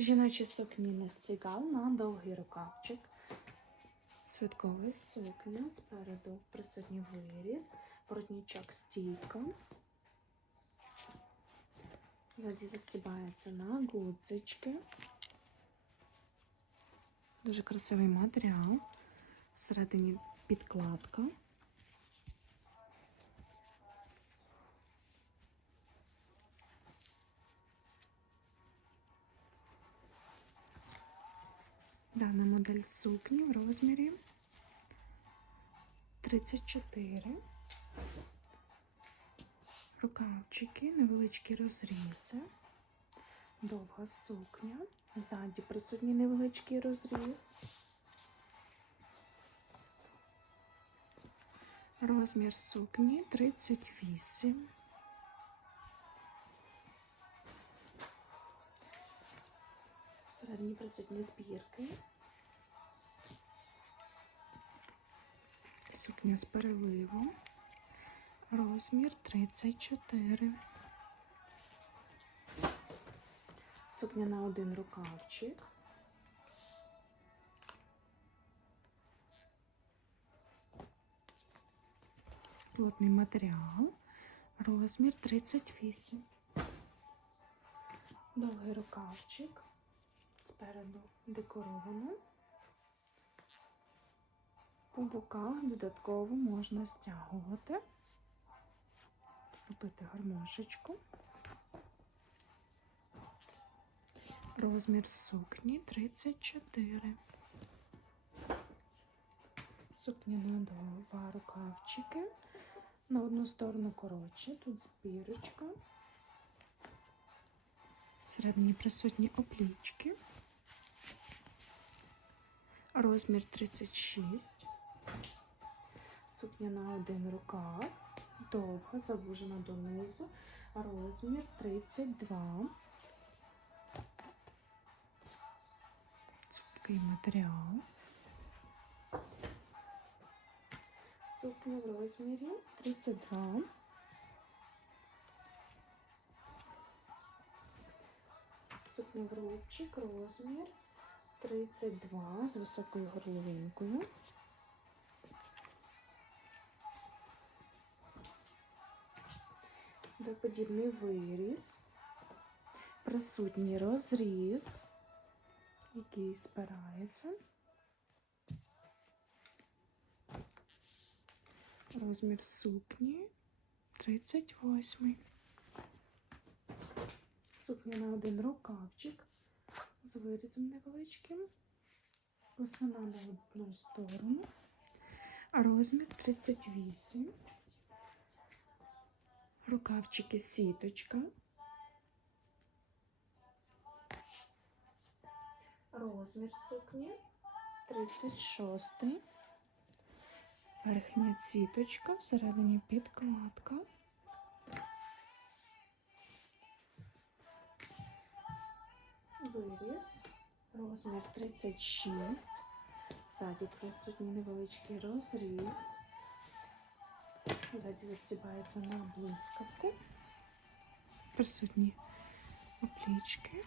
Жіночі сукні на стігал на довгий рукавчик. Святковий сукня, спереду присутній виріз, воротничок стійка. Ззаді застібається на гудзички. Дуже красивий матеріал. Всередині підкладка. Дана модель сукні в розмірі 34. Рукавчики, невеличкі розрізи, довга сукня. Ззаді присутній невеличкий розріз. Розмір сукні 38. Всередині присутні збірки. Сукня з переливом. Розмір 34. Сукня на один рукавчик. Плотний матеріал. Розмір 38. Довгий рукавчик. Спереду декоровано. По боках додатково можна стягувати, робити гармошечку. Розмір сукні 34. Сукня на два рукавчики. На одну сторону коротше, тут збірочка. Всередині присутні оплічки. Розмір 36. Сукня на один рукав. Довга, завужена донизу. Розмір 32. Цупкий матеріал. Сукня в розмірі 32. Сукня в рубчик, розмір 32 з високою горловинкою. Подібний виріз, присутній розріз, який спирається. Розмір сукні 38. Сукня на один рукавчик з вирізом невеличким. Косина на одну сторону. Розмір 38. Рукавчики сіточка. Розмір сукні 36. Верхня сіточка, всередині підкладка. Виріз, розмір 36. Ззаді присутній невеличкий розріз. Ззаді застібається на блискавку. Присутні оплічки.